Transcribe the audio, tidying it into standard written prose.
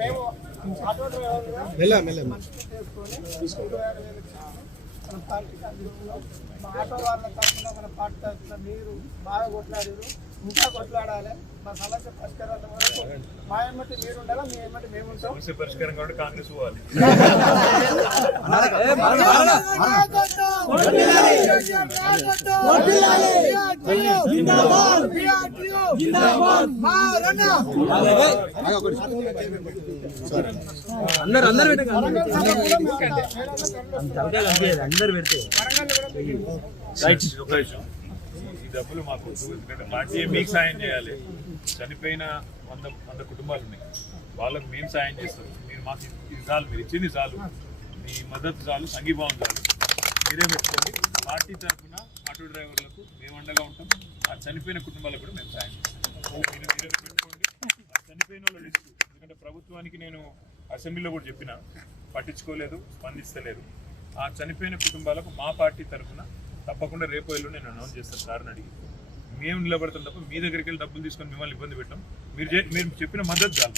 మేము ఆటో డ్రైవర్గా చేసుకొని మన పార్టీకి అందిస్తున్నాం. మా ఆటో వాళ్ళ తరఫున మన పార్టీ తరఫున మీరు బాగా కొట్లాడారు, ఇంకా కొట్లాడాలి. మా సమస్య పరిష్కారాల వరకు మా ఏమంటే మీరు ఉండాలా, మీ ఏమంటే మేము ఉంటాం. సమస్య పరిష్కారం కాబట్టి కాంగ్రెస్ పోవాలి. ఈ డబ్బులు మాకు ఎందుకంటే పార్టీ మీకు సాయం చేయాలి. చనిపోయిన 100 కుటుంబాలు ఉన్నాయి, వాళ్ళకు మేము సాయం చేస్తాం. మీరు మాకు ఇది చాలు, మీరు ఇచ్చింది చాలు, మీ మద్దతు చాలు, సంఘీభావం చాలు. మీరే పెట్టుకోండి. పార్టీ తరఫున ఆటో డ్రైవర్లకు మేము అండగా ఉంటాం. ఆ చనిపోయిన కుటుంబాలకు కూడా మేము సాయం చేస్తాం. మీరే పెట్టుకోండి. ఆ చనిపోయిన వాళ్ళ లిస్టు, ఎందుకంటే ప్రభుత్వానికి నేను అసెంబ్లీలో కూడా చెప్పిన, పట్టించుకోలేదు, స్పందిస్తలేదు. ఆ చనిపోయిన కుటుంబాలకు మా పార్టీ తరఫున తప్పకుండా రేపు ఎల్లుండి నేను అనౌన్స్ చేస్తాను. సార్ని అడిగి మేము నిలబడతాం తప్ప మీ దగ్గరికి వెళ్ళి డబ్బులు తీసుకొని మిమ్మల్ని ఇబ్బంది పెట్టాం. మీరు చెప్పిన మద్దతు చాలు.